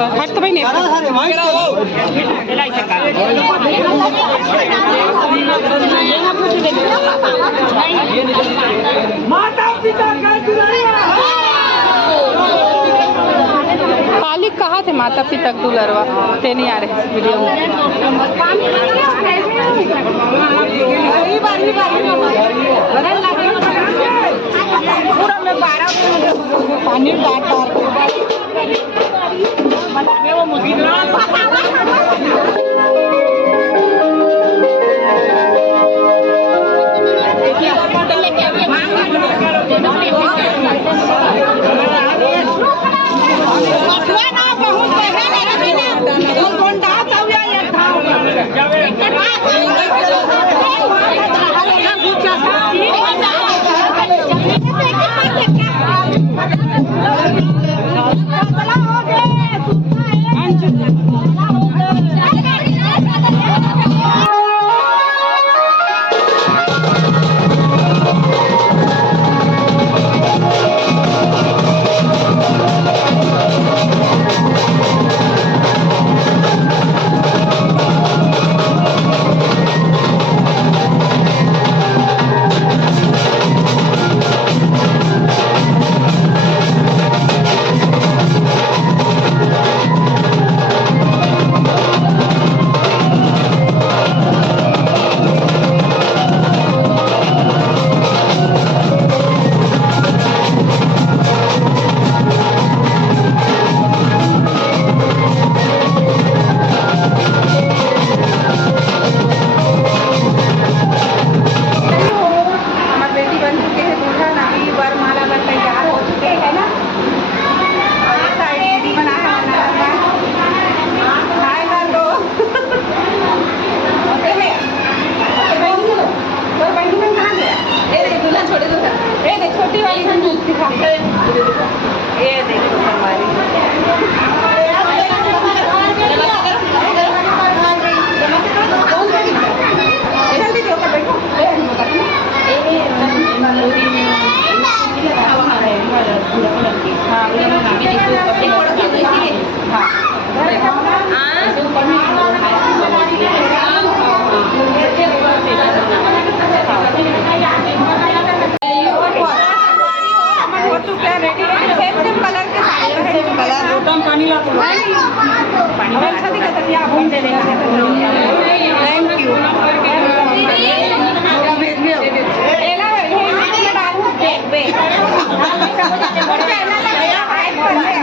हट तो भाई नहीं पाली कहाँ थे माता पिता दुलरवा ते नहीं आ रहे वीडियो में पानी थैंक यू।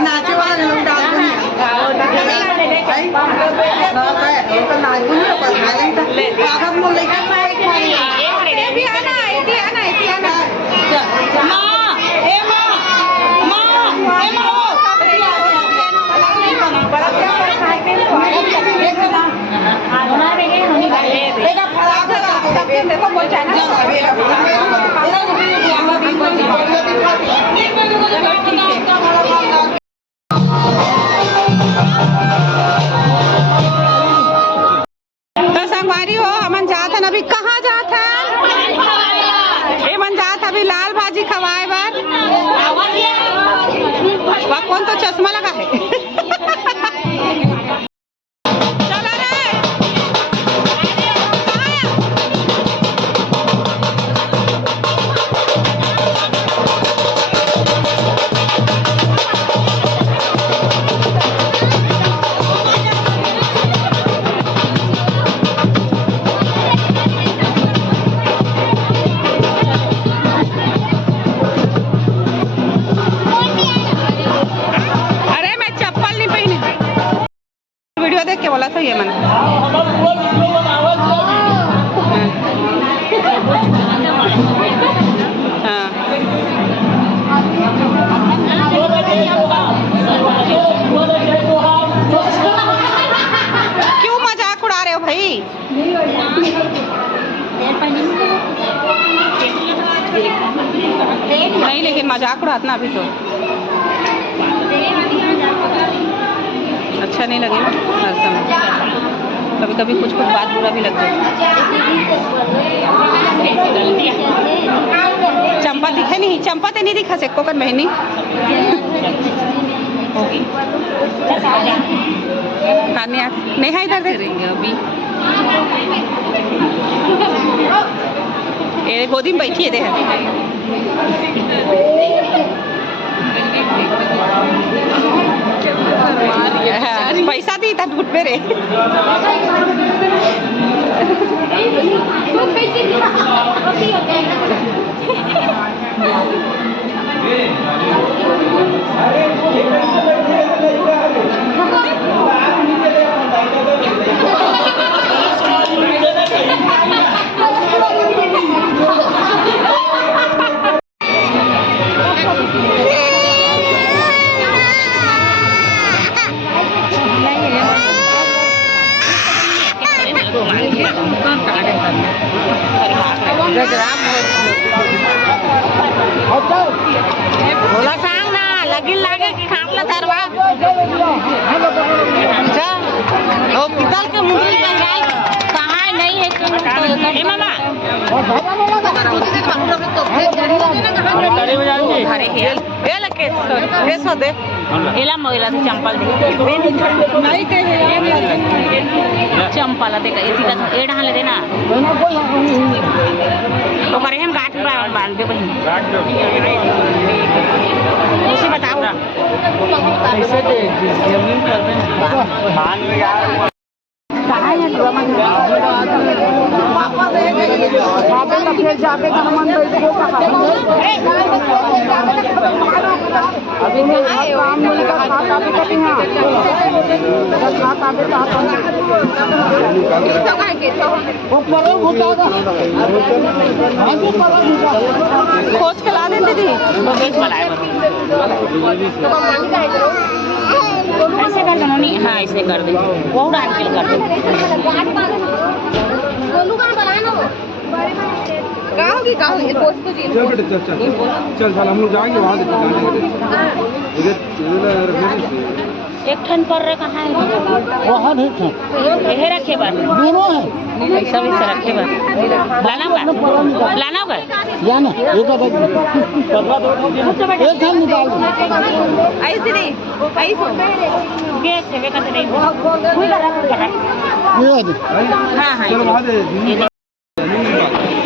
नाचे वाला लोग डाल दो हमन जात हन अभी कहाँ जात हन ए मन जात अभी लाल भाजी खवाए बर वह कौन तो चश्मा लगा है चलो रे देख के बोला तो ये मन हाँ क्यों मजाक उड़ा रहे हो भाई नहीं लेकिन मजाक उड़ातना अभी तो अच्छा नहीं लगे हर समय कभी कभी कुछ बात बुरा भी लग जाए चंपा दिखे नहीं चंपा तो नहीं दिखा से कोकर बहनी होगी नेहा इधर दे देंगे अभी ये गोदी में बैठी है दे पैसा दी था टूट पे रे बोला सांग ना लगीन लागे की खापला धरवा अच्छा ओ पितल के मुंडी का जाए कहां नहीं है ए मामा अरे हे लके हे सो दे एला मोइला चंपल दे नहीं के चंपल दे इसी का एड़ हां ले देना तो करे हम गाठ बांध दे बहन उसी बताओ कैसे दे जमीन पर बांध में यार कहां है रमन पापा दे बाबे का फिर जाके मन बैठ को अभी मैं काम नहीं का खाता भी कभी हां खाता भी खाता तो काय के वो पर घुटा आगे पर घुटा खोज के ला दे दीदी बीच में लाए तो मान का है ऐसे कर दो नहीं हाँ ऐसे कर दे वो डाल के कर दो गोलू का बनाना गाँव ये पोस्ट को जी चल बेटे चल हम लोग जाएंगे वहाँ इधर एक ठन पर रहे कहाँ है वहाँ नहीं था यही रखे बार दोनों है ऐसा वैसा रखे बार लाना होगा जाना एक ठन निकाल ऐसे नहीं ऐसे गैस है कैसे नहीं हाँ हाँ चलो वहाँ दे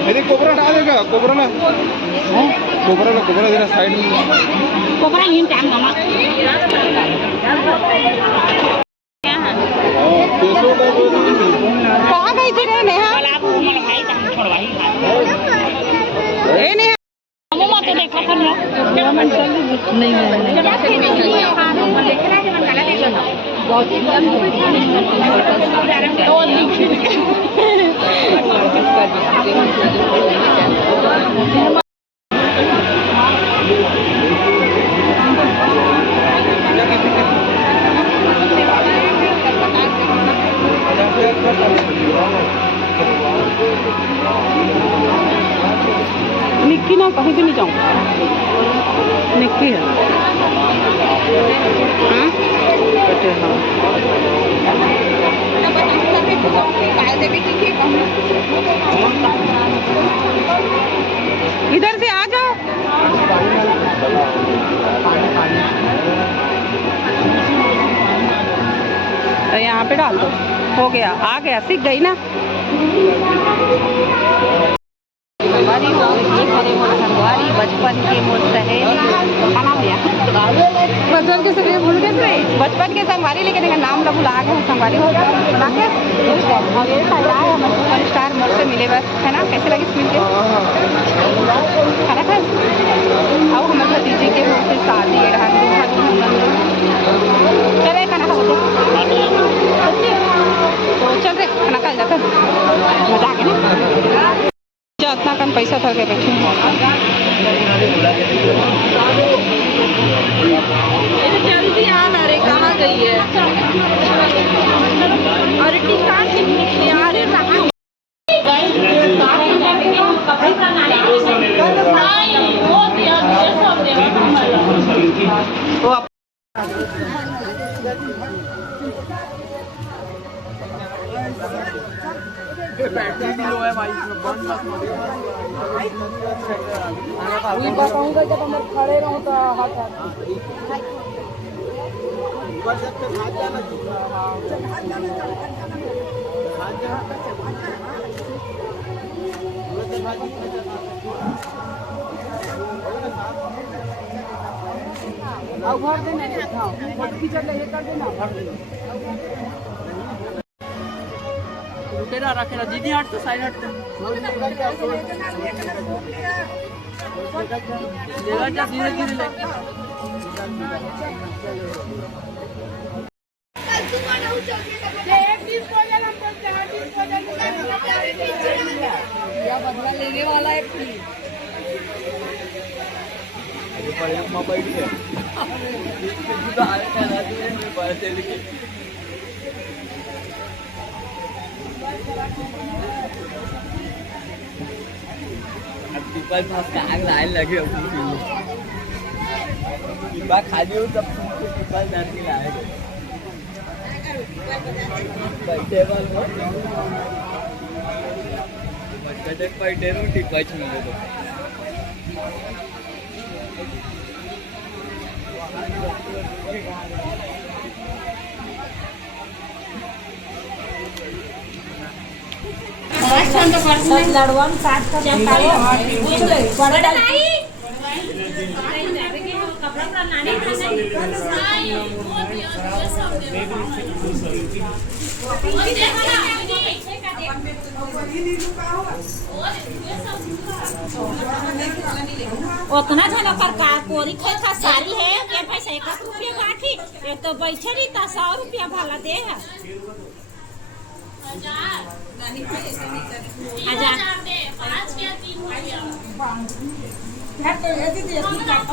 मेरी कोबरा डाल देगा कोबरा ना कोबरा जरा साइड में कोबरा इन टाइम मामा क्या है कहाँ गई थी रे नेहा? ए नेहा निक्की ना कहीं भी नहीं जाऊँ। निक्की है इधर से आ जाओ। यहाँ पे डाल दो। हो गया, आ गया, सीख गई ना। संगवारी हो ये करे मोर संगवारी बचपन के मोर सहेली का नाम है बचपन के सहेली भूल गए थे। बचपन के संगवारी लेकिन इनका नाम लोग भुला गए। संगवारी हो बना के और ये आया सुपर स्टार मोर से मिले बस है ना। कैसे लगी मिल के खाना खा आओ हमारे भतीजे के हो से शादी है चले खाना खा तो चल रे खाना खा जाकर मजा आ गया इतना कम पैसा था के बैठे जल्दी आना रे कहाँ गई है और बैटरी भी लो है भाई कहूँगा जब हम खड़े रहो तो हाथ भर देना कर देना भर देना रुकेरा रखेला दीदी हट तो साइड हट लेगा जा धीरे धीरे ले बदला लेने वाला है मोबाइल है दीपक भाग का आग लाइन लगे दीपक खाली हो तब दीपक डर के लाए बैठे वालों बच्चे बैठे रो दीपक मिले तो लड़वन काट कर बड़ा नहीं कपड़ा नानी उतना झन पर का कोरी कोई का सारी है के पैसा 1 रुपया बाकी ये तो बैठे नहीं ता 100 रुपया भला दे है 1000 दे 5 के 3 रुपया यार तो ये दीदी अपनी काट